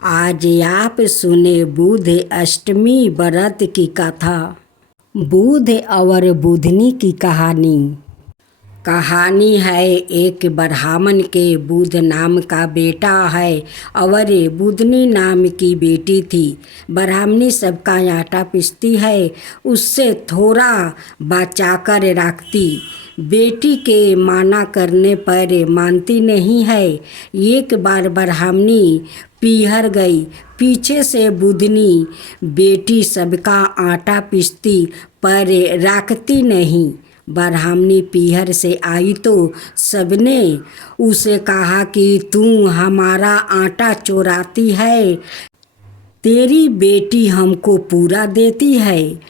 आज आप सुने बुध अष्टमी व्रत की कथा। बुध और बुधनी की कहानी है। एक ब्राह्मण के बुध नाम का बेटा है और बुधनी नाम की बेटी थी। ब्राह्मणी सबका आटा पीसती है, उससे थोड़ा बचाकर रखती। बेटी के माना करने पर मानती नहीं है। एक बार ब्राह्मणी पीहर गई, पीछे से बुधनी बेटी सबका आटा पीसती पर रखती नहीं। ब्राह्मणी पीहर से आई तो सबने उसे कहा कि तू हमारा आटा चोराती है, तेरी बेटी हमको पूरा देती है,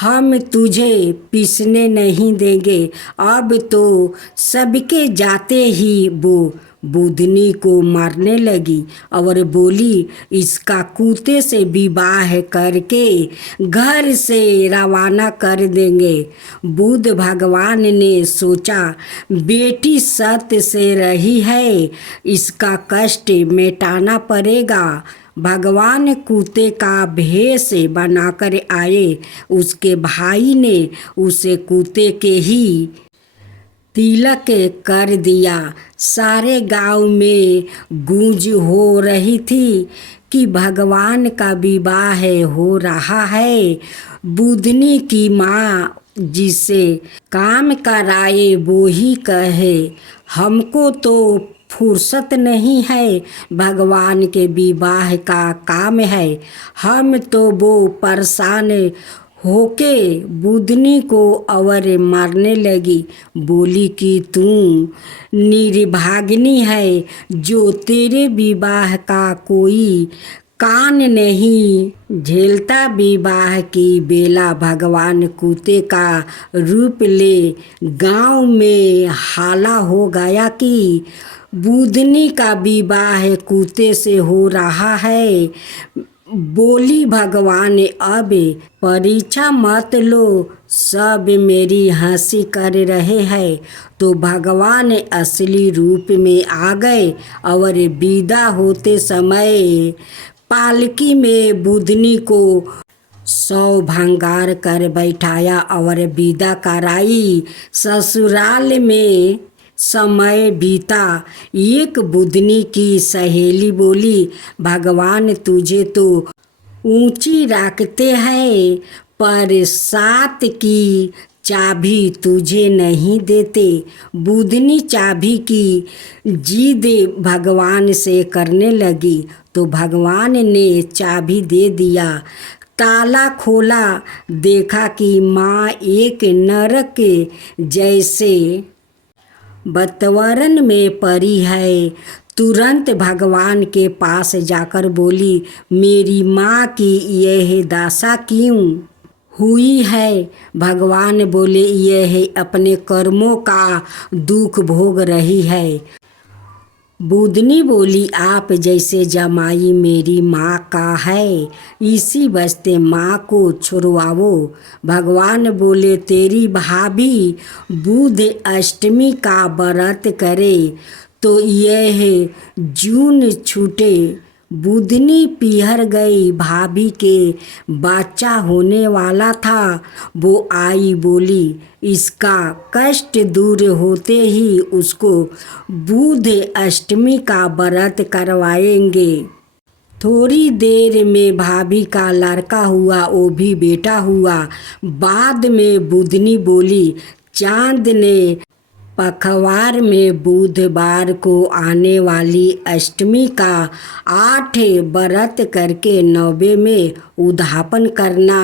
हम तुझे पीसने नहीं देंगे। अब तो सबके जाते ही वो बुधनी को मारने लगी और बोली, इसका कुत्ते से विवाह करके घर से रवाना कर देंगे। बुध भगवान ने सोचा, बेटी सत्य से रही है, इसका कष्ट मिटाना पड़ेगा। भगवान कुत्ते का भेष बनाकर आए। उसके भाई ने उसे कुत्ते के ही तिलक कर दिया। सारे गांव में गूंज हो रही थी कि भगवान का विवाह हो रहा है। बुधनी की माँ जिसे काम कराए वो ही कहे, हमको तो फुर्सत नहीं है, भगवान के विवाह का काम है। हम तो वो परेशान होके बुधनी को और मारने लगी। बोली कि तू निर्भागिनी है, जो तेरे विवाह का कोई कान नहीं झेलता। विवाह की बेला भगवान कुत्ते का रूप ले गांव में हाला हो गया कि बुधनी का विवाह कुत्ते से हो रहा है। बोली भगवान, अब परीक्षा मत लो, सब मेरी हंसी कर रहे हैं। तो भगवान असली रूप में आ गए और विदा होते समय पालकी में बुधनी को 100 भंगार कर बैठाया और विदा कराई। ससुराल में समय बीता। एक बुधनी की सहेली बोली, भगवान तुझे तो ऊंची रखते हैं पर 7 की चाबी तुझे नहीं देते। बुधनी चाबी की जिद भगवान से करने लगी तो भगवान ने चाबी दे दिया। ताला खोला, देखा कि माँ एक नरक जैसे वातावरण में पड़ी है। तुरंत भगवान के पास जाकर बोली, मेरी माँ की यह दशा क्यों हुई है? भगवान बोले, यह अपने कर्मों का दुख भोग रही है। बुधनी बोली, आप जैसे जमाई मेरी माँ का है, इसी वास्ते माँ को छुड़वाओ। भगवान बोले, तेरी भाभी बुध अष्टमी का व्रत करे तो यह जून छूटे। बुधनी पीहर गई, भाभी के बच्चा होने वाला था। वो आई, बोली, इसका कष्ट दूर होते ही उसको बुध अष्टमी का व्रत करवाएंगे। थोड़ी देर में भाभी का लड़का हुआ, वो भी बेटा हुआ। बाद में बुधनी बोली, चांद ने पखवार में बुधवार को आने वाली अष्टमी का 8 व्रत करके 9वें में उद्यापन करना।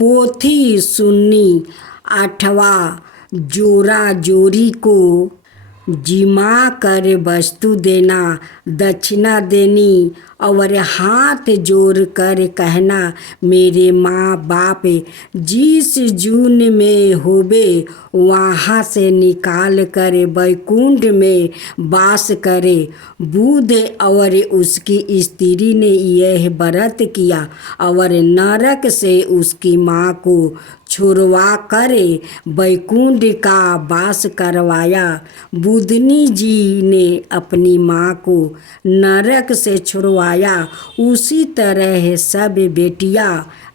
पोथी सुन्नी 8वां जोरा जोरी को जिमा कर वस्तु देना, दक्षिणा देनी और हाथ जोड़ कर कहना, मेरे माँ बाप जिस जून में होवे वहाँ से निकाल कर वैकुंठ में वास करे। बुध और उसकी स्त्री ने यह व्रत किया और नरक से उसकी माँ को छुड़वा कर वैकुंठ का वास करवाया। बुधनी जी ने अपनी माँ को नरक से छुड़वा पाया, उसी तरह सब बेटियां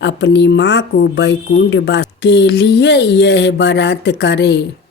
अपनी माँ को वैकुंठ वास के लिए यह व्रत करें।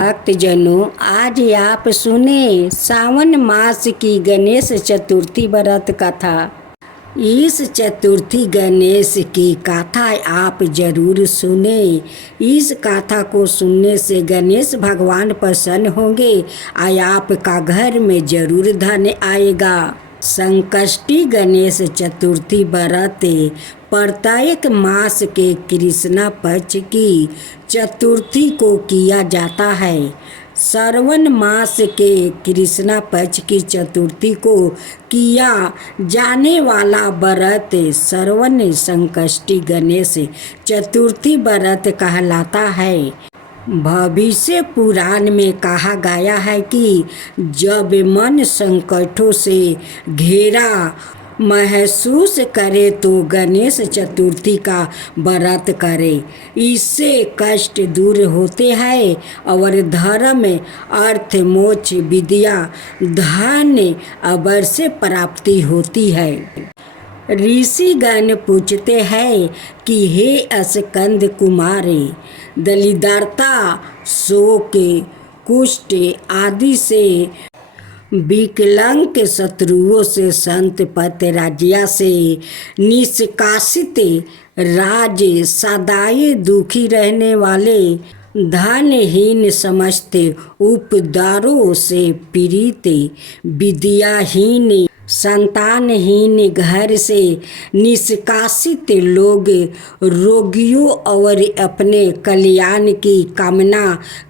भक्तजनों, आज आप सुने सावन मास की गणेश चतुर्थी व्रत कथा। इस चतुर्थी गणेश की कथा आप जरूर सुने। इस कथा को सुनने से गणेश भगवान प्रसन्न होंगे और आपका घर में जरूर धन आएगा। संकष्टी गणेश चतुर्थी व्रत प्रत्येक मास के कृष्णा पक्ष की चतुर्थी को किया जाता है। श्रावण मास के कृष्णा पक्ष की चतुर्थी को किया जाने वाला व्रत श्रावण संकष्टी गणेश चतुर्थी व्रत कहलाता है। भविष्य पुराण में कहा गया है कि जब मन संकटों से घेरा महसूस करे तो गणेश चतुर्थी का व्रत करे। इससे कष्ट दूर होते हैं और धर्म, अर्थ, मोक्ष, विद्या, धन अवश्य प्राप्ति होती है। ऋषिगण पूछते हैं कि हे स्कंद कुमारे, दरिद्रता, शोक, कुष्ठ आदि से विकलांग शत्रुओं से, संत पत राज्य से निष्कासित, राज सदाए दुखी रहने वाले, धनहीन समस्त उपद्रवों से पीड़ित, विद्याहीन, संतानहीन, घर से निष्कासित लोग, रोगियों और अपने कल्याण की कामना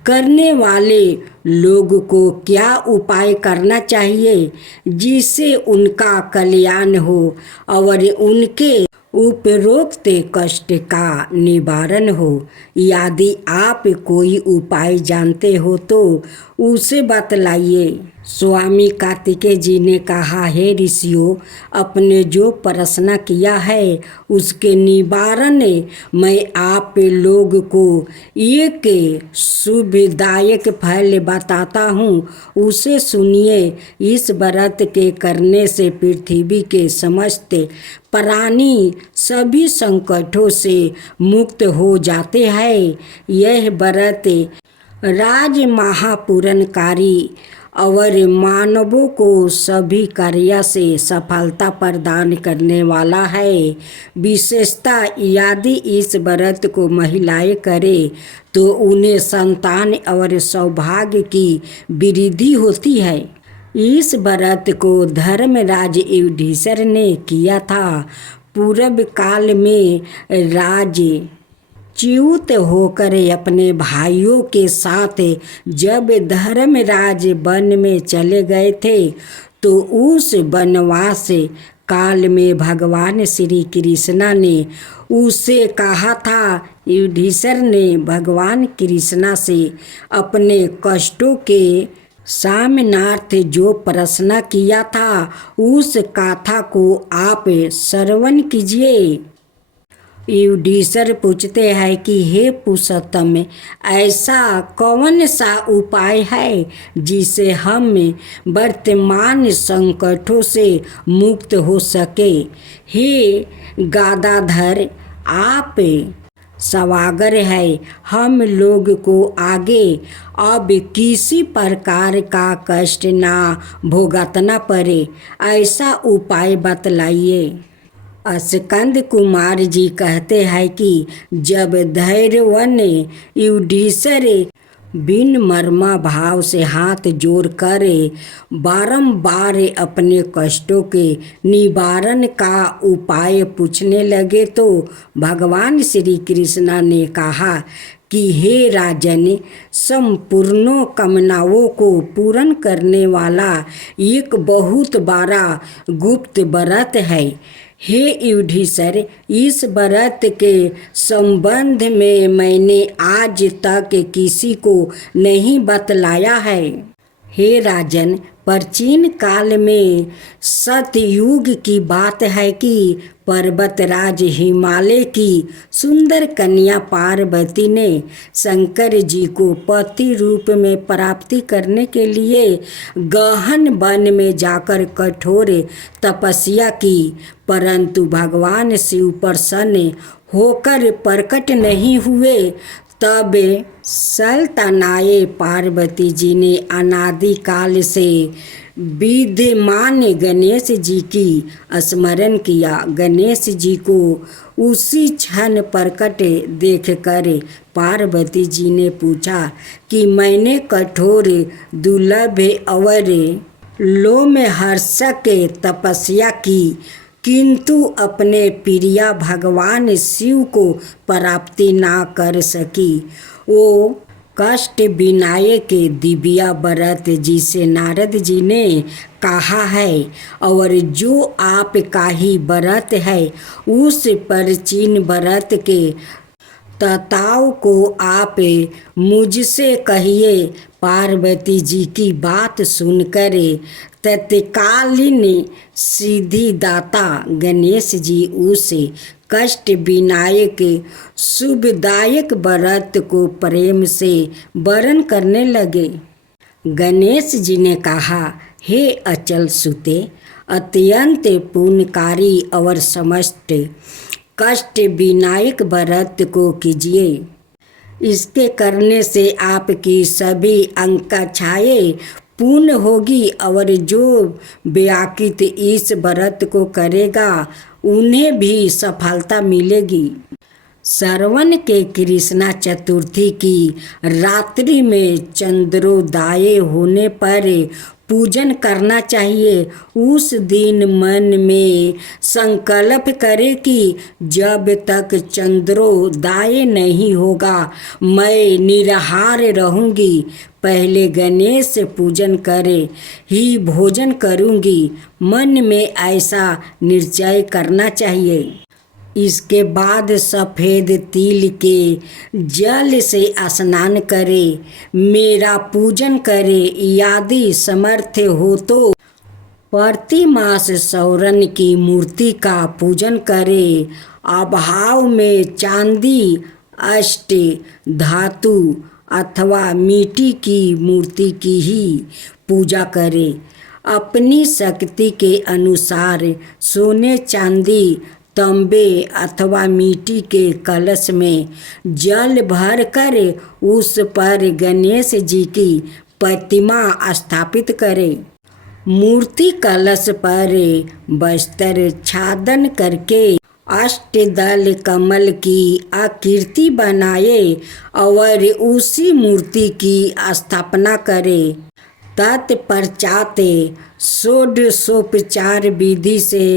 करने वाले लोग को क्या उपाय करना चाहिए जिससे उनका कल्याण हो और उनके उपरोक्त कष्ट का निवारण हो। यदि आप कोई उपाय जानते हो तो उसे बतलाइए। स्वामी कार्तिकेय जी ने कहा, हे ऋषियों, अपने जो प्रश्न किया है उसके निवारण मैं आप लोग को एक शुभदायक फल बताता हूँ, उसे सुनिए। इस व्रत के करने से पृथ्वी के समस्त प्राणी सभी संकटों से मुक्त हो जाते हैं। यह व्रत राज महापूरणकारी और मानवों को सभी कार्य से सफलता प्रदान करने वाला है। विशेषतः यदि इस व्रत को महिलाएं करें तो उन्हें संतान और सौभाग्य की वृद्धि होती है। इस व्रत को धर्मराज युधिष्ठिर ने किया था। पूर्व काल में राज च्युत होकर अपने भाइयों के साथ जब धर्मराज वन में चले गए थे तो उस वनवास काल में भगवान श्री कृष्ण ने उसे कहा था। युधिष्ठिर ने भगवान कृष्ण से अपने कष्टों के सामनार्थ जो प्रश्न किया था उस कथा को आप श्रवण कीजिए। युधिष्ठिर पूछते हैं कि हे पुरुषोत्तम, ऐसा कौन सा उपाय है जिससे हम वर्तमान संकटों से मुक्त हो सके। हे गादाधर, आप सवागर है, हम लोग को आगे अब किसी प्रकार का कष्ट ना भुगतना पड़े, ऐसा उपाय बतलाइए। स्कंद कुमार जी कहते हैं कि जब धैर्यवान युधिष्ठिर बिन मर्मा भाव से हाथ जोड़कर बारंबार अपने कष्टों के निवारण का उपाय पूछने लगे तो भगवान श्री कृष्ण ने कहा कि हे राजन, संपूर्ण कामनाओं को पूर्ण करने वाला एक बहुत बड़ा गुप्त व्रत है। हे युधिष्ठिर, इस व्रत के संबंध में मैंने आज तक किसी को नहीं बतलाया है। हे राजन, प्राचीन काल में सतयुग की बात है कि पर्वतराज हिमालय की सुंदर कन्या पार्वती ने शंकर जी को पति रूप में प्राप्ति करने के लिए गहन वन में जाकर कठोर तपस्या की, परंतु भगवान शिव प्रसन्न होकर प्रकट नहीं हुए। तब सल्तनाए पार्वती जी ने अनादिकाल से विद्यमान गणेश जी की स्मरण किया। गणेश जी को उसी क्षण प्रकट देखकर पार्वती जी ने पूछा कि मैंने कठोर दुर्लभ और लोमहर्षक तपस्या की, किंतु अपने प्रिय भगवान शिव को प्राप्ति ना कर सकी। वो कष्ट विनायक दिव्या व्रत जिसे नारद जी ने कहा है, और जो आपका ही व्रत है, उस प्राचीन व्रत के तताओं को आप मुझसे कहिए। पार्वती जी की बात सुनकर तत्कालीन सिद्धिदाता गणेश जी उस कष्ट विनायक शुभदायक व्रत को प्रेम से वरण करने लगे। गणेश जी ने कहा, हे अचल सुते, अत्यंत पुण्यकारी और समस्त कष्ट विनायक व्रत को कीजिए। इसके करने से आपकी सभी आकांक्षाएं पूर्ण होगी, और जो व्याकृत इस व्रत को करेगा उन्हें भी सफलता मिलेगी। श्रवण के कृष्णा चतुर्थी की रात्रि में चंद्रोदय होने पर पूजन करना चाहिए। उस दिन मन में संकल्प करे कि जब तक चंद्रोदय नहीं होगा मैं निराहार रहूंगी। पहले गणेश पूजन करे ही भोजन करूंगी, मन में ऐसा निश्चय करना चाहिए। इसके बाद सफ़ेद तिल के जल से स्नान करे, मेरा पूजन करे। यदि समर्थ हो तो प्रति मास सौरन की मूर्ति का पूजन करे। अभाव में चांदी, अष्ट धातु अथवा मिट्टी की मूर्ति की ही पूजा करे। अपनी शक्ति के अनुसार सोने, चांदी, तांबे अथवा मिट्टी के कलश में जल भर कर उस पर गणेश जी की प्रतिमा स्थापित करे। मूर्ति कलश पर वस्त्र छादन करके अष्टदल कमल की आकृति बनाए और उसी मूर्ति की स्थापना करे। तत्पश्चात षोडशोपचार विधि से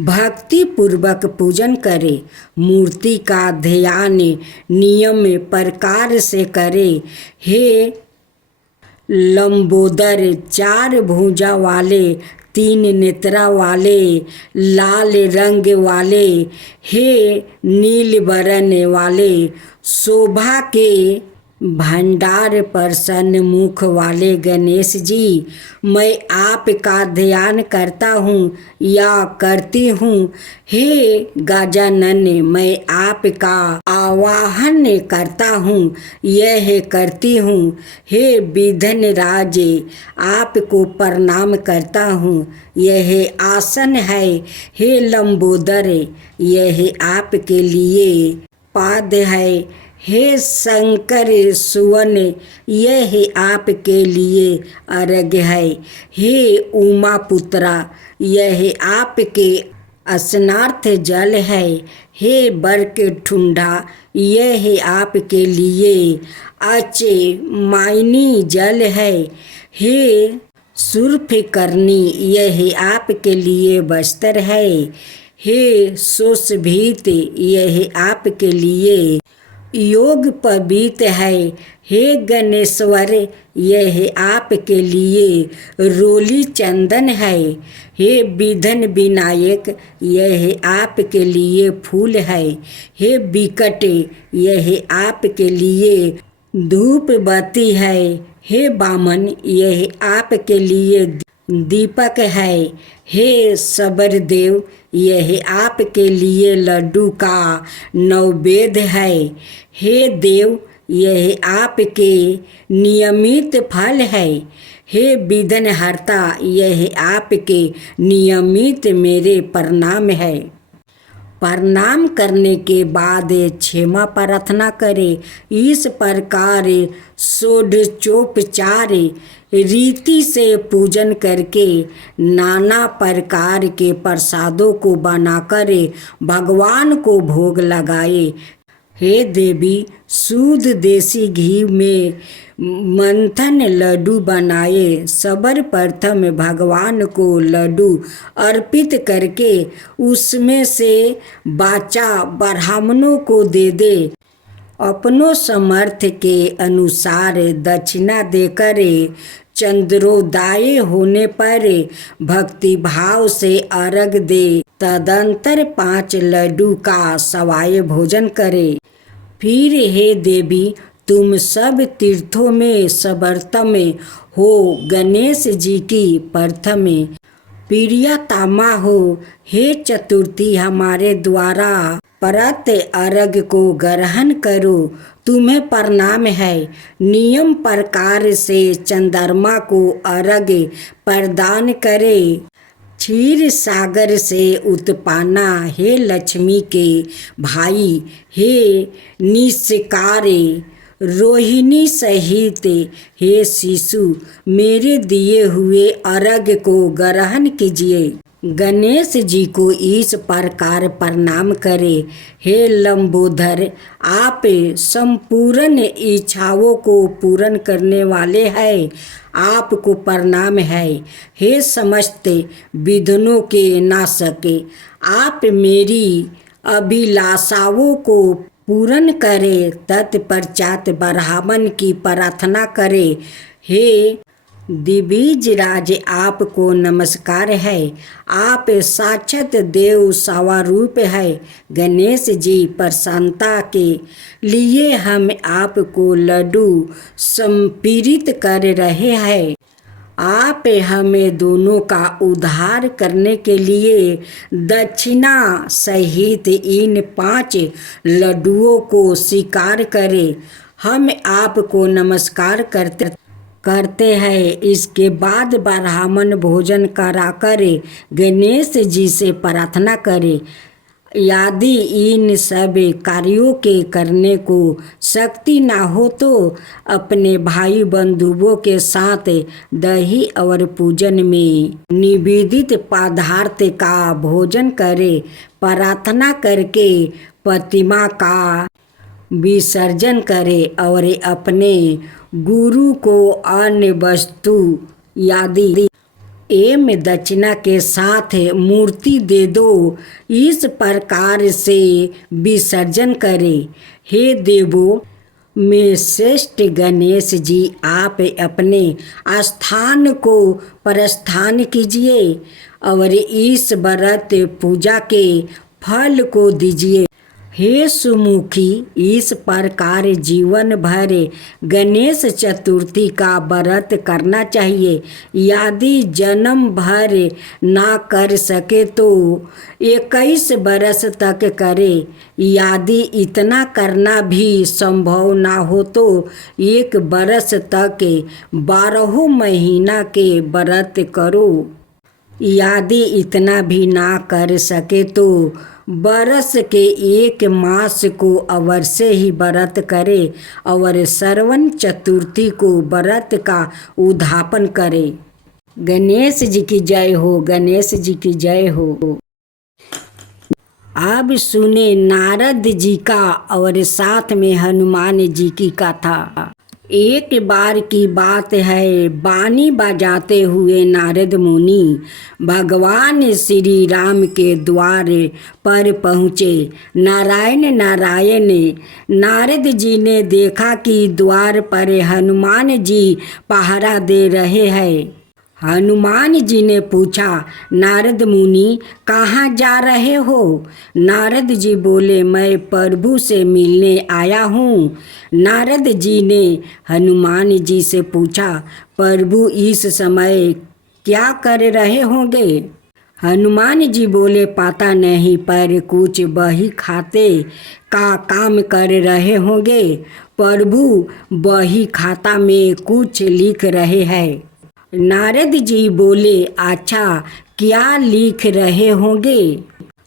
भक्ति पूर्वक पूजन करे। मूर्ति का ध्यान नियम प्रकार से करे। हे लंबोदर, चार भुजा वाले, तीन नेत्रा वाले, लाल रंग वाले, हे नील वर्ण वाले, शोभा के भंडार प्रसन्न मुख वाले गणेश जी, मैं आपका ध्यान करता हूँ या करती हूँ। हे गजानन, मैं आपका आवाहन करता हूँ, यह करती हूँ। हे विघ्न राज, आपको प्रणाम करता हूँ, यह आसन है। हे लंबोदर, यह आपके लिए पाद है। हे शंकर सुवन, यह आपके लिए अर्घ्य है। हे उमा पुत्रा, यह आपके स्नार्थ जल है। हे बरक ठुंडा, यह आपके लिए अचे मायनी जल है। हे सुर्फ करनी, यह आपके लिए वस्त्र है। हे शोषभीत, यह आपके लिए योग पवित्र है। हे गणेश्वर, यह आपके लिए रोली चंदन है। हे विघ्न विनायक, यह आपके लिए फूल है। हे विकट, यह आपके लिए धूप बत्ती है। हे वामन, यह आपके लिए दीपक है। हे सबर देव, यह आपके लिए लड्डू का नैवेद्य है। हे देव, यह आपके नियमित फल है। हे विघ्नहर्ता, यह आपके नियमित मेरे प्रणाम है। प्रणाम करने के बाद क्षमा प्रार्थना करे। इस प्रकार षोडशोपचार रीति से पूजन करके नाना प्रकार के प्रसादों को बनाकर भगवान को भोग लगाए। हे देवी, शुद्ध देसी घी में मंथन लड्डू बनाए। सर्वप्रथम भगवान को लड्डू अर्पित करके उसमें से बाचा ब्राह्मणों को दे दे। अपनों समर्थ के अनुसार दक्षिणा देकर चंद्रोदय होने पर भक्ति भाव से अर्घ दे। तदंतर 5 लड्डू का सवाय भोजन करे। फिर हे देवी, तुम सब तीर्थों में सर्वोत्तम हो। गणेश जी की प्रथम प्रियतमा हो। हे चतुर्थी, हमारे द्वारा परत अर्घ को ग्रहण करो। तुम्हें प्रणाम है। नियम प्रकार से चंद्रमा को अर्घ प्रदान करे। क्षीर सागर से उत्पन्ना, हे लक्ष्मी के भाई, हे निष्कारे रोहिणी सहित हे शिशु, मेरे दिए हुए अर्घ को ग्रहण कीजिए। गणेश जी को इस प्रकार प्रणाम करे। हे लंबोदर, आप संपूर्ण इच्छाओं को पूर्ण करने वाले हैं। आपको प्रणाम है। हे समस्त विघ्नों के नाशक, आप मेरी अभिलाषाओं को पूर्ण करे। तत्पश्चात ब्राह्मण की प्रार्थना करे। हे दिविज राज, आपको नमस्कार है। आप साक्षात देव स्वरूप है। गणेश जी, प्रसन्नता के लिए हम आपको लड्डू समर्पित कर रहे हैं। आप हमें दोनों का उद्धार करने के लिए दक्षिणा सहित इन 5 लड्डुओं को स्वीकार करें। हम आपको नमस्कार करते हैं। इसके बाद ब्राह्मण भोजन कराकर गणेश जी से प्रार्थना करें। यदि इन सब कार्यों के करने को शक्ति ना हो तो अपने भाई बंधुओं के साथ दही और पूजन में निवेदित पदार्थ का भोजन करें। प्रार्थना करके प्रतिमा का विसर्जन करें और अपने गुरु को अन्य वस्तु यदि एवं दक्षिणा के साथ मूर्ति दे दो। इस प्रकार से विसर्जन करें। हे देवों में श्रेष्ठ गणेश जी, आप अपने स्थान को प्रस्थान कीजिए और इस व्रत पूजा के फल को दीजिए। हे सुमुखी, इस प्रकार जीवन भर गणेश चतुर्थी का व्रत करना चाहिए। यदि जन्म भर ना कर सके तो 21 वर्ष तक करे। यदि इतना करना भी संभव ना हो तो 1 वर्ष तक 12 महीना के व्रत करो। यदि इतना भी ना कर सके तो बरस के 1 मास को अवश्य ही व्रत करे और श्रवण चतुर्थी को व्रत का उद्यापन करे। गणेश जी की जय हो। गणेश जी की जय हो। अब सुने नारद जी का और साथ में हनुमान जी की कथा। एक बार की बात है, बानी बजाते हुए नारद मुनि भगवान श्री राम के द्वार पर पहुँचे। नारायण नारायण, नारद जी ने देखा कि द्वार पर हनुमान जी पहरा दे रहे हैं। हनुमान जी ने पूछा, नारद मुनि कहाँ जा रहे हो? नारद जी बोले, मैं प्रभु से मिलने आया हूँ। नारद जी ने हनुमान जी से पूछा, प्रभु इस समय क्या कर रहे होंगे? हनुमान जी बोले, पता नहीं, पर कुछ बही खाते का काम कर रहे होंगे। प्रभु बही खाता में कुछ लिख रहे हैं। नारद जी बोले, अच्छा, क्या लिख रहे होंगे?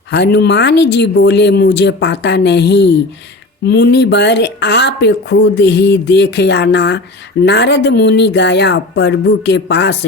हनुमान जी बोले मुझे पता नहीं। मुनिवर आप खुद ही देख आना। नारद मुनि गया प्रभु के पास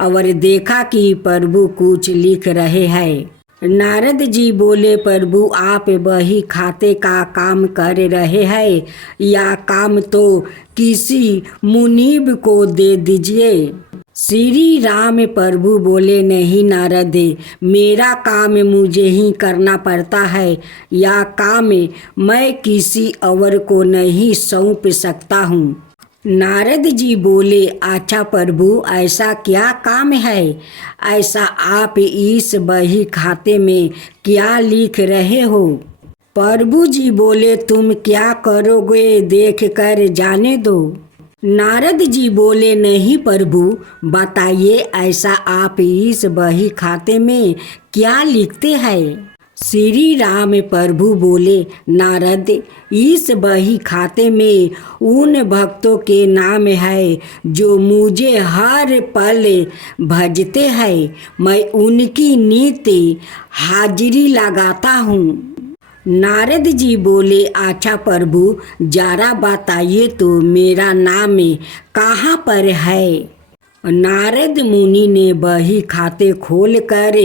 और देखा कि प्रभु कुछ लिख रहे हैं। नारद जी बोले प्रभु आप बही खाते का काम कर रहे हैं या काम तो किसी मुनीब को दे दीजिए। श्री राम प्रभु बोले नहीं नारद, मेरा काम मुझे ही करना पड़ता है। यह काम मैं किसी और को नहीं सौंप सकता हूँ। नारद जी बोले अच्छा प्रभु ऐसा क्या काम है? ऐसा आप इस बही खाते में क्या लिख रहे हो? प्रभु जी बोले तुम क्या करोगे देख कर जाने दो। नारद जी बोले नहीं प्रभु, बताइए ऐसा आप इस बही खाते में क्या लिखते हैं? श्री राम प्रभु बोले नारद, इस बही खाते में उन भक्तों के नाम है जो मुझे हर पल भजते हैं। मैं उनकी नित्य हाजिरी लगाता हूँ। नारद जी बोले अच्छा प्रभु जरा बताइए तो मेरा नाम कहाँ पर है? नारद मुनि ने बही खाते खोल कर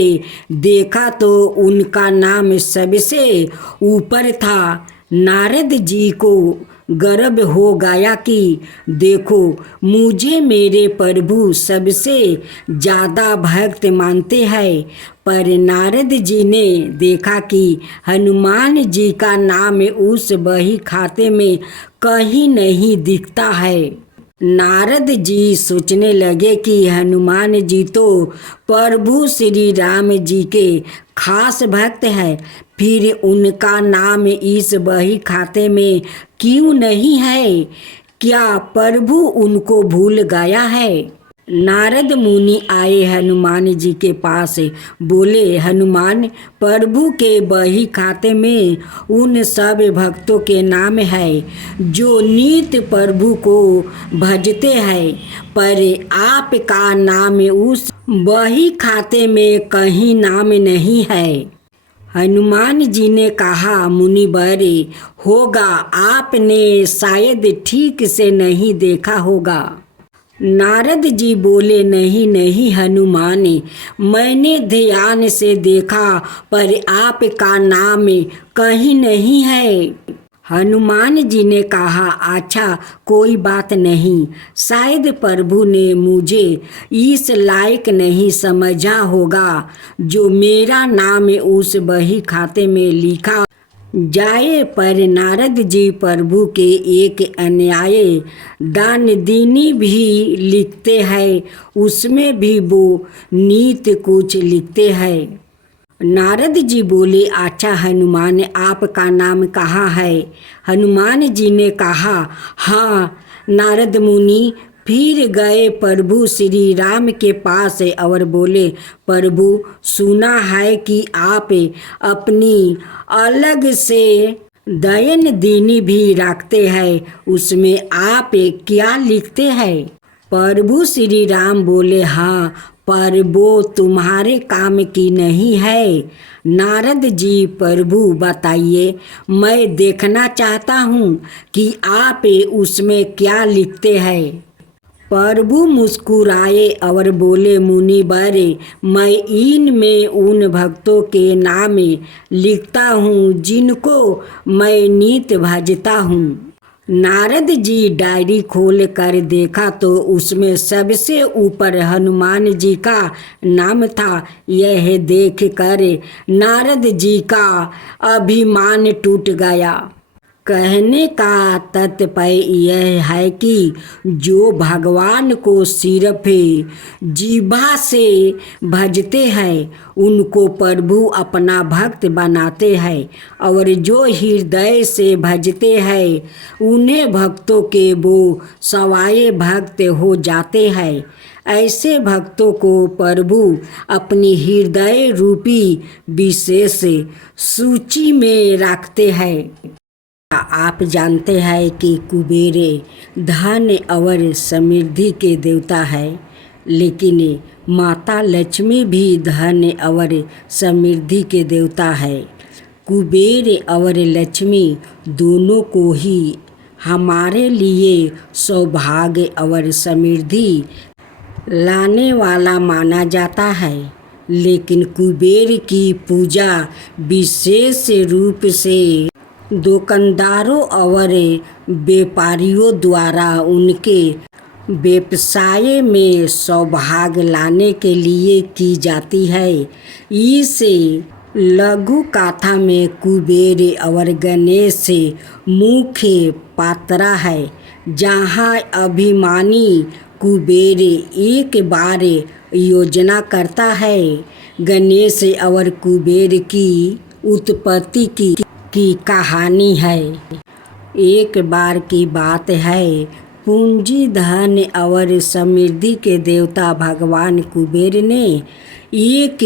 देखा तो उनका नाम सबसे ऊपर था। नारद जी को गर्व हो गया कि देखो मुझे मेरे प्रभु सबसे ज़्यादा भक्त मानते हैं। पर नारद जी ने देखा कि हनुमान जी का नाम उस बही खाते में कहीं नहीं दिखता है। नारद जी सोचने लगे कि हनुमान जी तो प्रभु श्री राम जी के खास भक्त हैं, फिर उनका नाम इस बही खाते में क्यों नहीं है? क्या प्रभु उनको भूल गया है? नारद मुनि आए हनुमान जी के पास, बोले हनुमान प्रभु के बही खाते में उन सब भक्तों के नाम है जो नित्य प्रभु को भजते हैं, पर आपका नाम उस बही खाते में कहीं नाम नहीं है। हनुमान जी ने कहा मुनिवर, होगा आपने शायद ठीक से नहीं देखा होगा। नारद जी बोले नहीं नहीं हनुमान, मैंने ध्यान से देखा पर आपका नाम कहीं नहीं है। हनुमान जी ने कहा अच्छा कोई बात नहीं, शायद प्रभु ने मुझे इस लायक नहीं समझा होगा जो मेरा नाम उस बही खाते में लिखा जाए। पर नारद जी प्रभु के एक अन्याय दान दीनी भी लिखते हैं, उसमें भी वो नीत कुछ लिखते हैं। नारद जी बोले अच्छा हनुमान आपका नाम कहाँ है? हनुमान जी ने कहा हाँ। नारद मुनि फिर गए प्रभु श्री राम के पास और बोले प्रभु सुना है कि आप अपनी अलग से दयन दीनी भी रखते हैं, उसमें आप क्या लिखते हैं? प्रभु श्री राम बोले हाँ, पर वो तुम्हारे काम की नहीं है। नारद जी प्रभु बताइए, मैं देखना चाहता हूँ कि आप उसमें क्या लिखते हैं। प्रभु मुस्कुराए और बोले मुनिवर, मैं इनमें उन भक्तों के नाम लिखता हूँ जिनको मैं नित्य भजता हूँ। नारद जी डायरी खोल कर देखा तो उसमें सबसे ऊपर हनुमान जी का नाम था। यह देख कर नारद जी का अभिमान टूट गया। कहने का तात्पर्य यह है कि जो भगवान को सिर्फ जीभा से भजते हैं उनको प्रभु अपना भक्त बनाते हैं, और जो हृदय से भजते हैं उन्हें भक्तों के वो सवाए भक्त हो जाते हैं। ऐसे भक्तों को प्रभु अपनी हृदय रूपी विशेष सूची में रखते हैं। आप जानते हैं कि कुबेर धन और समृद्धि के देवता है। लेकिन माता लक्ष्मी भी धन और समृद्धि के देवता है। कुबेर और लक्ष्मी दोनों को ही हमारे लिए सौभाग्य और समृद्धि लाने वाला माना जाता है। लेकिन कुबेर की पूजा विशेष रूप से दुकानदारों और व्यापारियों द्वारा उनके व्यवसाय में सौभाग्य लाने के लिए की जाती है। इस लघु कथा में कुबेर और गणेश मुख्य पात्र है, जहाँ अभिमानी कुबेर एक बार योजना करता है। गणेश और कुबेर की उत्पत्ति की कहानी है। एक बार की बात है, पूंजी धन और समृद्धि के देवता भगवान कुबेर ने एक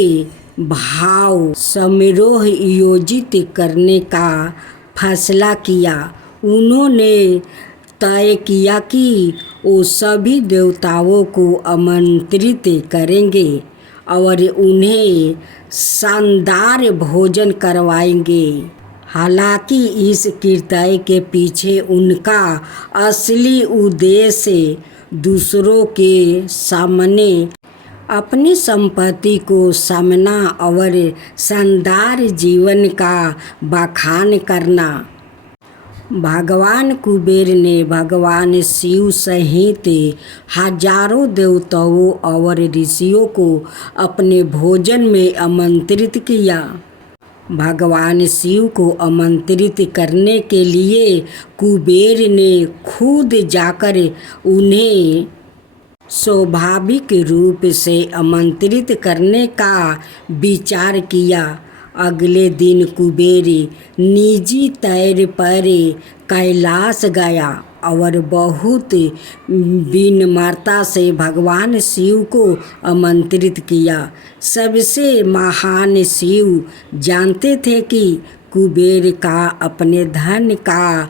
भाव समारोह आयोजित करने का फैसला किया। उन्होंने तय किया कि वो सभी देवताओं को आमंत्रित करेंगे और उन्हें शानदार भोजन करवाएंगे। हालांकि इस कृत्य के पीछे उनका असली उद्देश्य दूसरों के सामने अपनी संपत्ति को सामना और शानदार जीवन का बखान करना। भगवान कुबेर ने भगवान शिव सहित हजारों देवताओं और ऋषियों को अपने भोजन में आमंत्रित किया। भगवान शिव को आमंत्रित करने के लिए कुबेर ने खुद जाकर उन्हें स्वाभाविक रूप से आमंत्रित करने का विचार किया। अगले दिन कुबेर निजी तौर पर कैलाश गया और बहुत विनम्रता से भगवान शिव को आमंत्रित किया। सबसे महान शिव जानते थे कि कुबेर का अपने धन का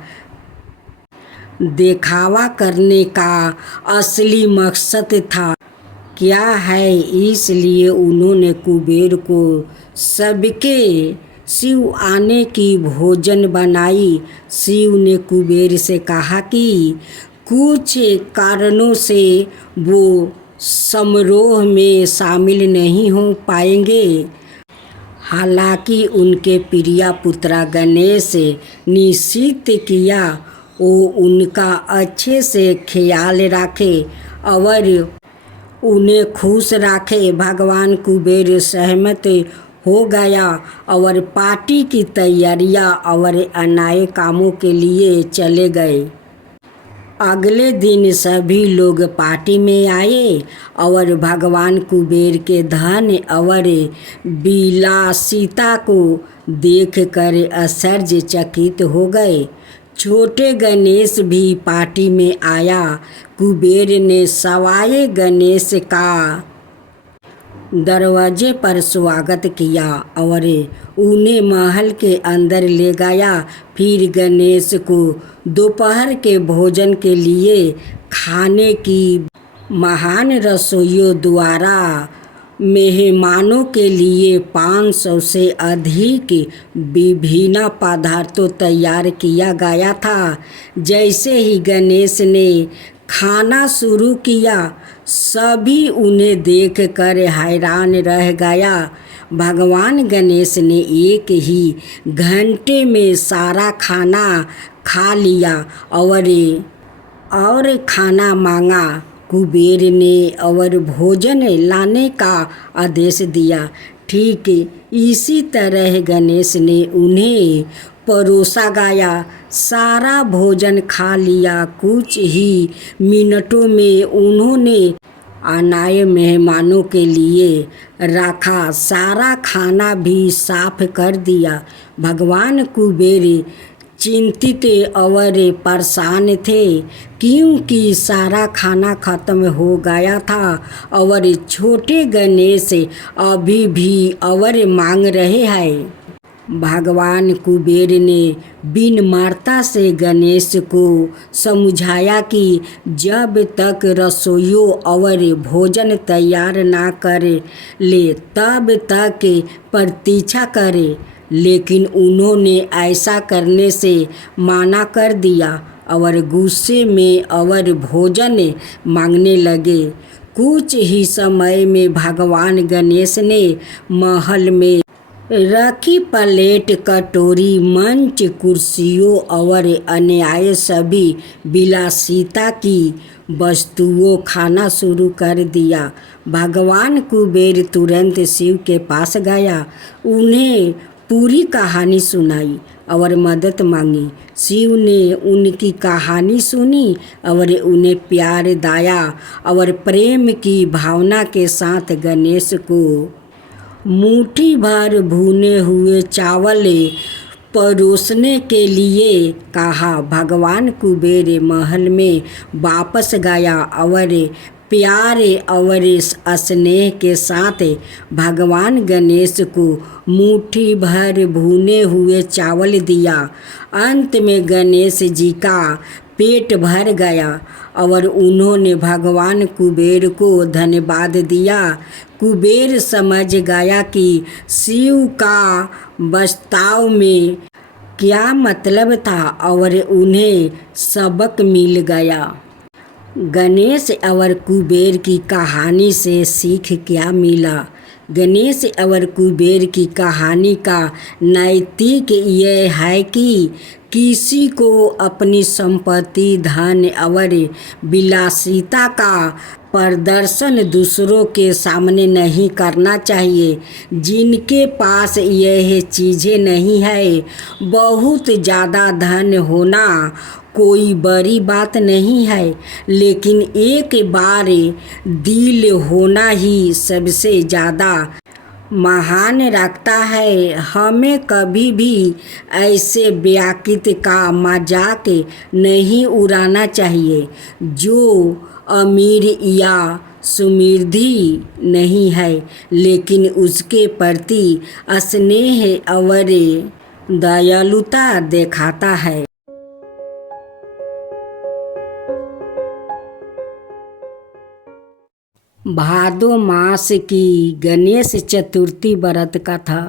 दिखावा करने का असली मकसद था क्या है। इसलिए उन्होंने कुबेर को सबके शिव आने की भोजन बनाई। शिव ने कुबेर से कहा कि कुछ कारणों से वो समारोह में शामिल नहीं हो पाएंगे। हालांकि उनके प्रिय पुत्र गणेश निश्चित किया वो उनका अच्छे से ख्याल रखे और उन्हें खुश रखे। भगवान कुबेर सहमत हो गया और पार्टी की तैयारियां और अन्य कामों के लिए चले गए। अगले दिन सभी लोग पार्टी में आए और भगवान कुबेर के धन और विलासिता को देखकर आश्चर्यचकित हो गए। छोटे गणेश भी पार्टी में आया। कुबेर ने सवाए गणेश का दरवाजे पर स्वागत किया और उन्हें महल के अंदर ले गया। फिर गणेश को दोपहर के भोजन के लिए खाने की महान रसोइयों द्वारा मेहमानों के लिए 500 से अधिक विभिन्न पदार्थों तैयार किया गया था। जैसे ही गणेश ने खाना शुरू किया, सभी उन्हें देखकर हैरान रह गया। भगवान गणेश ने एक ही घंटे में सारा खाना खा लिया और खाना मांगा। कुबेर ने और भोजन लाने का आदेश दिया। ठीक इसी तरह गणेश ने उन्हें परोसा गया। सारा भोजन खा लिया। कुछ ही मिनटों में उन्होंने आए मेहमानों के लिए रखा सारा खाना भी साफ कर दिया। भगवान कुबेर चिंतित और परेशान थे क्योंकि सारा खाना खत्म हो गया था और छोटे गणेश अभी भी और मांग रहे हैं। भगवान कुबेर ने बिन मार्ता से गणेश को समझाया कि जब तक रसोइयों और भोजन तैयार ना कर ले तब तक प्रतीक्षा करे, लेकिन उन्होंने ऐसा करने से मना कर दिया और गुस्से में और भोजन मांगने लगे। कुछ ही समय में भगवान गणेश ने महल में रखी प्लेट, कटोरी, मंच, कुर्सियों और अन्य सभी विलासिता की वस्तुओं खाना शुरू कर दिया। भगवान कुबेर तुरंत शिव के पास गया, उन्हें पूरी कहानी सुनाई और मदद मांगी। शिव ने उनकी कहानी सुनी और उन्हें प्यार, दया और प्रेम की भावना के साथ गणेश को मुट्ठी भर भुने हुए चावल परोसने के लिए कहा। भगवान कुबेर महल में वापस गया और प्यार और स्नेह के साथ भगवान गणेश को मुट्ठी भर भुने हुए चावल दिया। अंत में गणेश जी का पेट भर गया और उन्होंने भगवान कुबेर को धन्यवाद दिया। कुबेर समझ गया कि शिव का वास्तव में क्या मतलब था और उन्हें सबक मिल गया। गणेश और कुबेर की कहानी से सीख क्या मिला? गणेश और कुबेर की कहानी का नैतिक यह है कि किसी को अपनी संपत्ति, धन और विलासिता का प्रदर्शन दूसरों के सामने नहीं करना चाहिए। जिनके पास यह चीज़ें नहीं है, बहुत ज़्यादा धन होना कोई बड़ी बात नहीं है, लेकिन एक बार दिल होना ही सबसे ज़्यादा महान रखता है। हमें कभी भी ऐसे व्यक्ति का मजाक नहीं उड़ाना चाहिए जो अमीर या समृद्धि नहीं है, लेकिन उसके प्रति स्नेह और दयालुता दिखाता है। भादो मास की गणेश चतुर्थी व्रत कथा।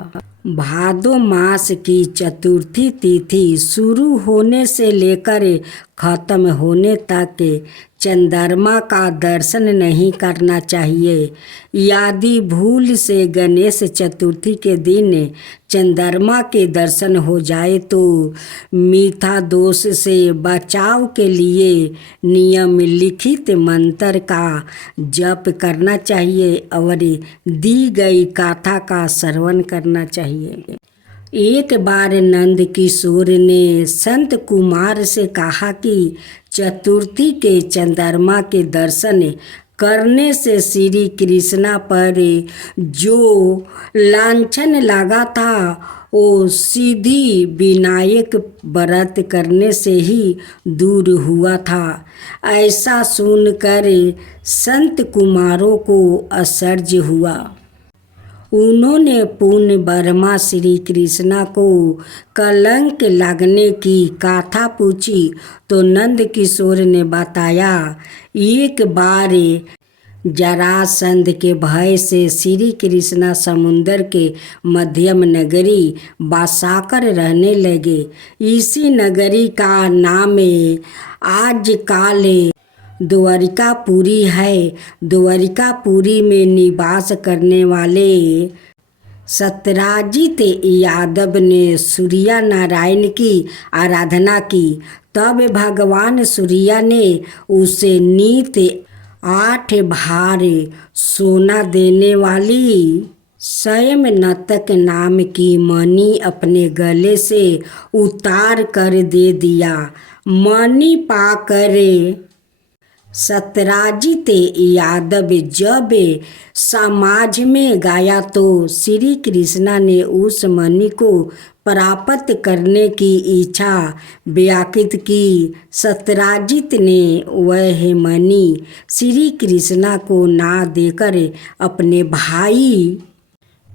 भादो मास की चतुर्थी तिथि शुरू होने से लेकर खत्म होने तक चंद्रमा का दर्शन नहीं करना चाहिए। यदि भूल से गणेश चतुर्थी के दिन चंद्रमा के दर्शन हो जाए तो मिथ्या दोष से बचाव के लिए नियम लिखित मंत्र का जप करना चाहिए और दी गई कथा का श्रवण करना चाहिए। एक बार नंद किशोर ने संत कुमार से कहा कि चतुर्थी के चंद्रमा के दर्शन करने से श्री कृष्णा पर जो लांछन लगा था वो सिद्धि विनायक व्रत करने से ही दूर हुआ था। ऐसा सुनकर संत कुमारों को आश्चर्य हुआ। उन्होंने पूर्ण ब्रह्मा श्री कृष्णा को कलंक लगने की कथा पूछी तो नंद किशोर ने बताया, एक बार जरासंध के भय से श्री कृष्णा समुद्र के मध्यम नगरी बसाकर रहने लगे। इसी नगरी का नाम आजकल द्वारिकापुरी है। द्वारिकापुरी में निवास करने वाले सत्यराजित यादव ने सूर्य नारायण की आराधना की। तब भगवान सूर्य ने उसे नित 8 भार सोना देने वाली स्वयंनतक नाम की मणि अपने गले से उतार कर दे दिया। मणि पाकर सत्यराजित यादव जब समाज में गया तो श्री कृष्णा ने उस मणि को प्राप्त करने की इच्छा व्यक्त की। सत्यराजित ने वह मणि श्री कृष्णा को ना देकर अपने भाई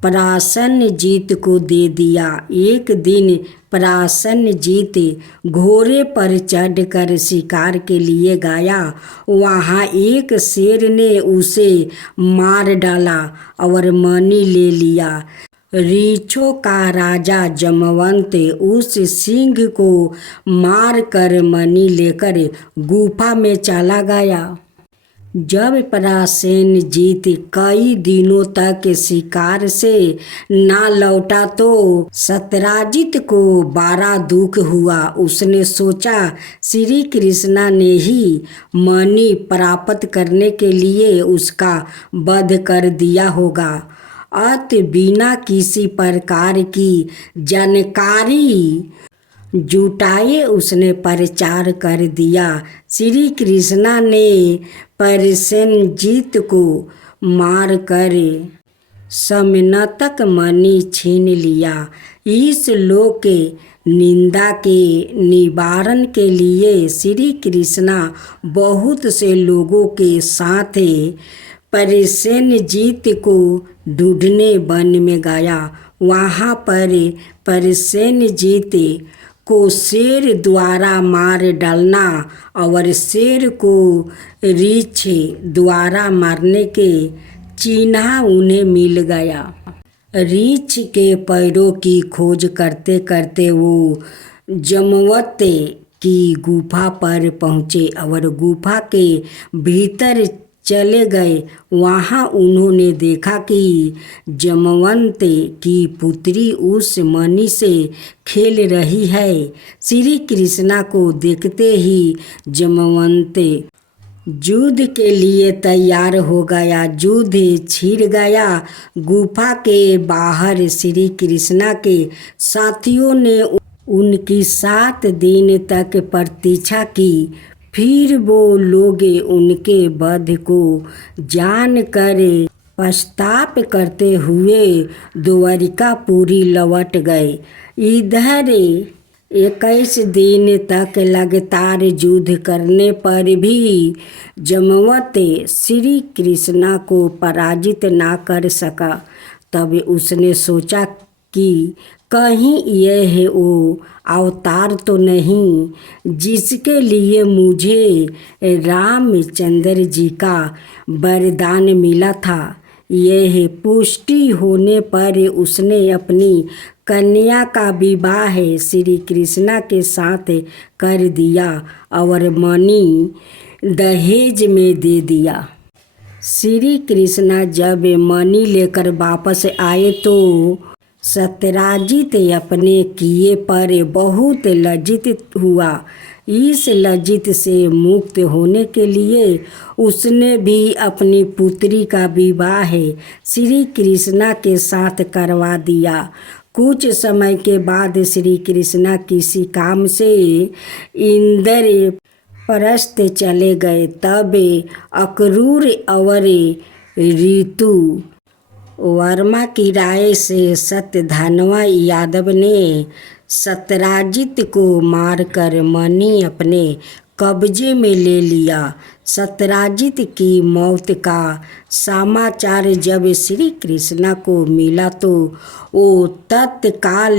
प्रसन्नजीत को दे दिया। एक दिन प्रसन्नजीत घोड़े पर चढ़कर शिकार के लिए गया। वहाँ एक शेर ने उसे मार डाला और मणि ले लिया। ऋक्षों का राजा जमवंत उस सिंह को मार कर मणि लेकर गुफा में चला गया। जब प्रसेनजीत कई दिनों तक शिकार से ना लौटा तो सत्यराजित को बड़ा दुख हुआ। उसने सोचा श्री कृष्णा ने ही मणि प्राप्त करने के लिए उसका वध कर दिया होगा। अत बिना किसी प्रकार की जानकारी जुटाए उसने प्रचार कर दिया। श्री कृष्णा ने प्रसेनजीत को मार कर समनतक मणि छीन लिया। इस लोक के निंदा के निवारण के लिए श्री कृष्णा बहुत से लोगों के साथ प्रसेनजीत को ढूंढने वन में गया। वहाँ पर प्रसेनजीत को शेर द्वारा मार डालना और शेर को ऋक्ष द्वारा मारने के चिन्ह उन्हें मिल गया। ऋक्ष के पैरों की खोज करते करते वो जमवंत की गुफा पर पहुँचे और गुफा के भीतर चले गए। वहाँ उन्होंने देखा कि जमवंत की पुत्री उस मणि से खेल रही है। श्री कृष्णा को देखते ही जमवंत युद्ध के लिए तैयार हो गया। युद्ध छिड़ गया। गुफा के बाहर श्री कृष्णा के साथियों ने उनकी 7 दिन तक प्रतीक्षा की। फिर वो लोग उनके वध को जानकर पश्चाताप करते हुए द्वारिकापुरी लौट गए। इधर 21 दिन तक लगातार युद्ध करने पर भी जमवंत श्री कृष्णा को पराजित ना कर सका। तब उसने सोचा कि कहीं यह वो अवतार तो नहीं जिसके लिए मुझे रामचंद्र जी का वरदान मिला था। यह पुष्टि होने पर उसने अपनी कन्या का विवाह श्री कृष्णा के साथ कर दिया और मणि दहेज में दे दिया। श्री कृष्णा जब मणि लेकर वापस आए तो सत्यराजित अपने किए पर बहुत लज्जित हुआ। इस लज्जित से मुक्त होने के लिए उसने भी अपनी पुत्री का विवाह श्री कृष्णा के साथ करवा दिया। कुछ समय के बाद श्री कृष्णा किसी काम से इंद्रप्रस्थ चले गए। तब अक्रूर और ऋतु वर्मा की राय से सत्यधनवा यादव ने सत्यराजित को मारकर मणि अपने कब्जे में ले लिया। सत्यराजित की मौत का समाचार जब श्री कृष्णा को मिला तो वो तत्काल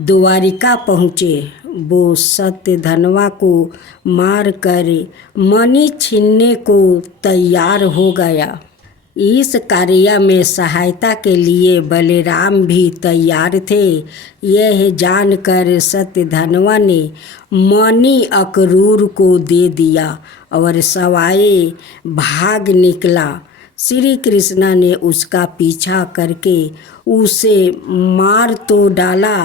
द्वारिका पहुँचे। वो सत्यधनवा को मारकर मणि छीनने को तैयार हो गया। इस कार्य में सहायता के लिए बलराम भी तैयार थे। यह जानकर सत्यधनवा ने मणि अक्रूर को दे दिया और सवाए भाग निकला। श्री कृष्णा ने उसका पीछा करके उसे मार तो डाला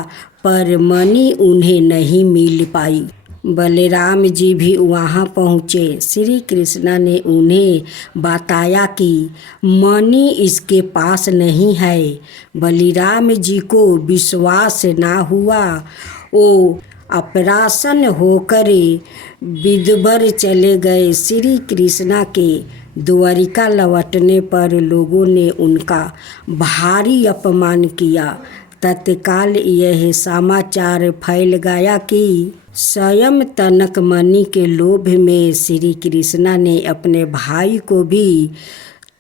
पर मणि उन्हें नहीं मिल पाई। बलराम जी भी वहाँ पहुँचे। श्री कृष्णा ने उन्हें बताया कि मणि इसके पास नहीं है। बलराम जी को विश्वास ना हुआ। वो अप्रसन्न होकर विदुबर चले गए। श्री कृष्णा के द्वारिका लौटने पर लोगों ने उनका भारी अपमान किया। तत्काल यह समाचार फैल गया कि स्वयं तनक मणि के लोभ में श्री कृष्णा ने अपने भाई को भी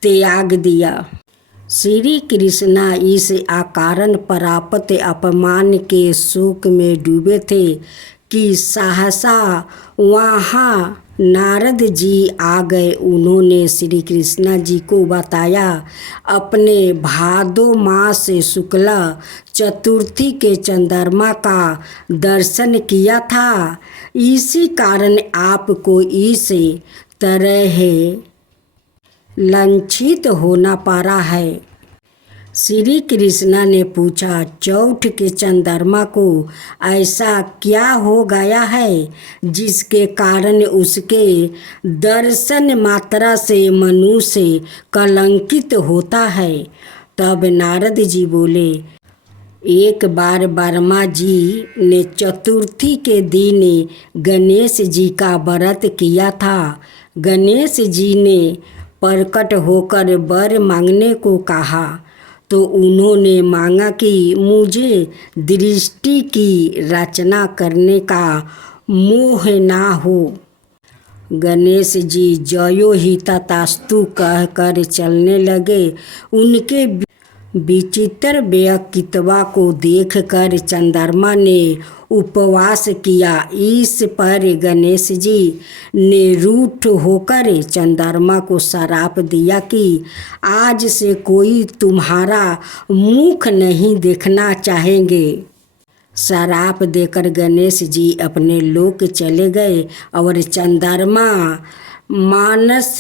त्याग दिया। श्री कृष्ण इस अकारण प्राप्त अपमान के शोक में डूबे थे कि सहसा वहाँ नारद जी आ गए। उन्होंने श्री कृष्ण जी को बताया अपने भादो मास शुक्ला चतुर्थी के चंद्रमा का दर्शन किया था, इसी कारण आपको इस तरह लंचित होना पड़ा है। श्री कृष्ण ने पूछा, चौथ के चंद्रमा को ऐसा क्या हो गया है जिसके कारण उसके दर्शन मात्रा से मनुष्य कलंकित होता है। तब नारद जी बोले, एक बार वर्मा जी ने चतुर्थी के दिन गणेश जी का व्रत किया था। गणेश जी ने प्रकट होकर वर मांगने को कहा तो उन्होंने मांगा कि मुझे दृष्टि की रचना करने का मोह ना हो। गणेश जी जयो ही तथास्तु कहकर चलने लगे। उनके विचित्र व्यक्तित्व को देखकर चंद्रमा ने उपवास किया। इस पर गणेश जी ने रूठ होकर चंद्रमा को श्राप दिया कि आज से कोई तुम्हारा मुख नहीं देखना चाहेंगे। श्राप देकर गणेश जी अपने लोक चले गए और चंद्रमा मानस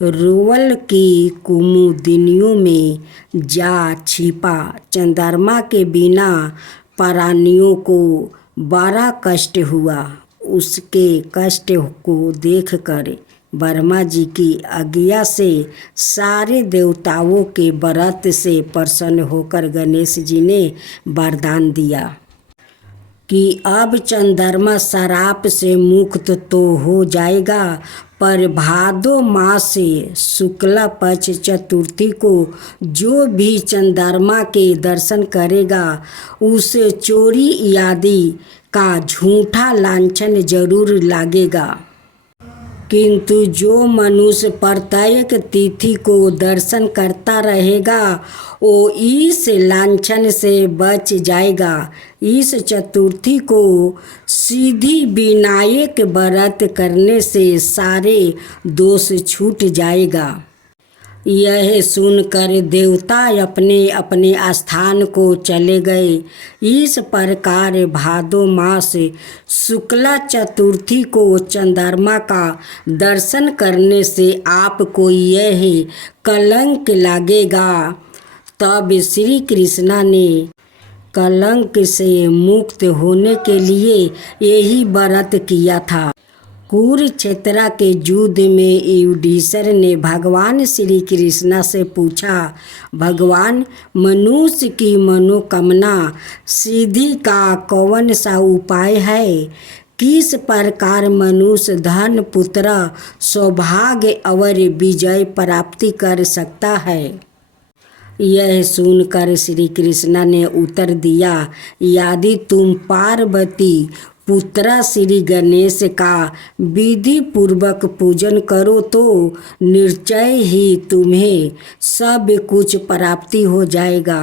रोवल की कुमुदिनियों में जा छिपा। चंद्रमा के बिना प्राणियों को बड़ा कष्ट हुआ। उसके कष्ट को देखकर वर्मा जी की आज्ञा से सारे देवताओं के व्रत से प्रसन्न होकर गणेश जी ने वरदान दिया कि अब चंद्रमा श्राप से मुक्त तो हो जाएगा, पर भादो मास से शुक्ला पक्ष चतुर्थी को जो भी चंद्रमा के दर्शन करेगा उसे चोरी आदि का झूठा लांछन जरूर लगेगा। किंतु जो मनुष्य प्रत्येक तिथि को दर्शन करता रहेगा वो इस लांछन से बच जाएगा। इस चतुर्थी को सीधी विनायक व्रत करने से सारे दोष छूट जाएगा। यह सुनकर देवता अपने अपने स्थान को चले गए। इस प्रकार भादो मास शुक्ला चतुर्थी को चंद्रमा का दर्शन करने से आपको यह कलंक लगेगा। तब श्री कृष्ण ने कलंक से मुक्त होने के लिए यही व्रत किया था। कुरुक्षेत्र के युद्ध में युधिष्ठिर ने भगवान श्री कृष्ण से पूछा, भगवान, मनुष्य की मनोकामना सिद्धि का कौन सा उपाय है? किस प्रकार मनुष्य धन, पुत्र, सौभाग्य और विजय प्राप्ति कर सकता है? यह सुनकर श्री कृष्ण ने उत्तर दिया, यदि तुम पार्वती पुत्र श्री गणेश का विधि पूर्वक पूजन करो तो निश्चय ही तुम्हें सब कुछ प्राप्ति हो जाएगा।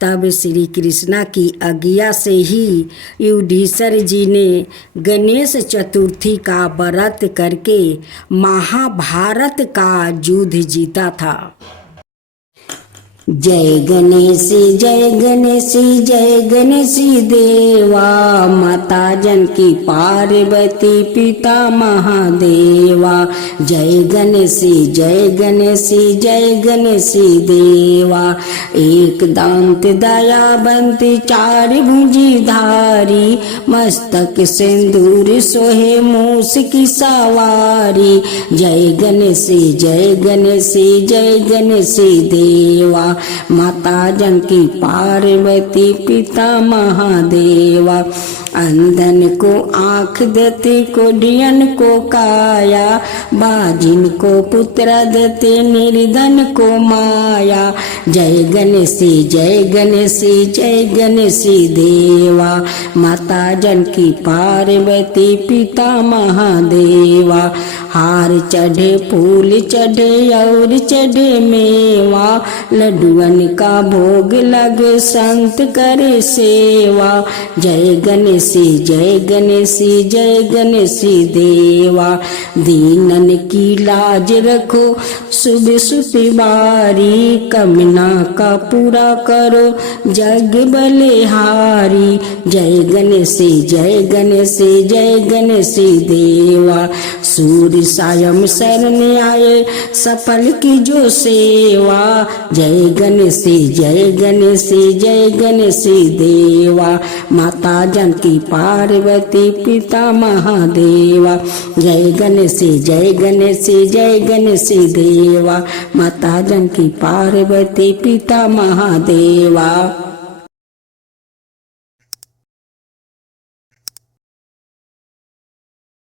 तब श्री कृष्ण की आज्ञा से ही युधिष्ठिर जी ने गणेश चतुर्थी का व्रत करके महाभारत का युद्ध जीता था। जय गणेश जय गणेश जय गणेश देवा, माता जानकी पार्वती पिता महादेवा। जय गणेश जय गणेश जय गणेश देवा, एक दांत दयावंत चार भुजी धारी, मस्तक सिंदूर सोहे मूस की सवारी। जय गणेश जय गणेश जय गणेश देवा, माता जानकी पार्वती पिता महादेवा। अंधन को आँख देते, कोढ़ियन को काया, बाजिन को पुत्र देते, निर्धन को माया। जय गणेशी जय गणेशी जय गणेशी देवा, माता जानकी पार्वती पिता महादेवा। हार चढ़े फूल चढ़े और चढ़े मेवा, लड्डुअन का भोग लगे संत करे सेवा। जय गणेशी जय गणेशी जय गणेशी देवा, दीनन की लाज रखो सुबह सुबह बारी, कमना का पूरा करो जग बलिहारी। जय गणेशी जय गणेशी जय गणेशी देवा, सूर्य सायं शरण आए सफल की जो सेवा। जय गणेशी जय गणेशी जय गणेशी देवा, माता जानकी पार्वती पिता महादेवा। जय गणेशी जय गणेशी जय गणेशी देवा, माता जानकी पार्वती पिता महादेवा।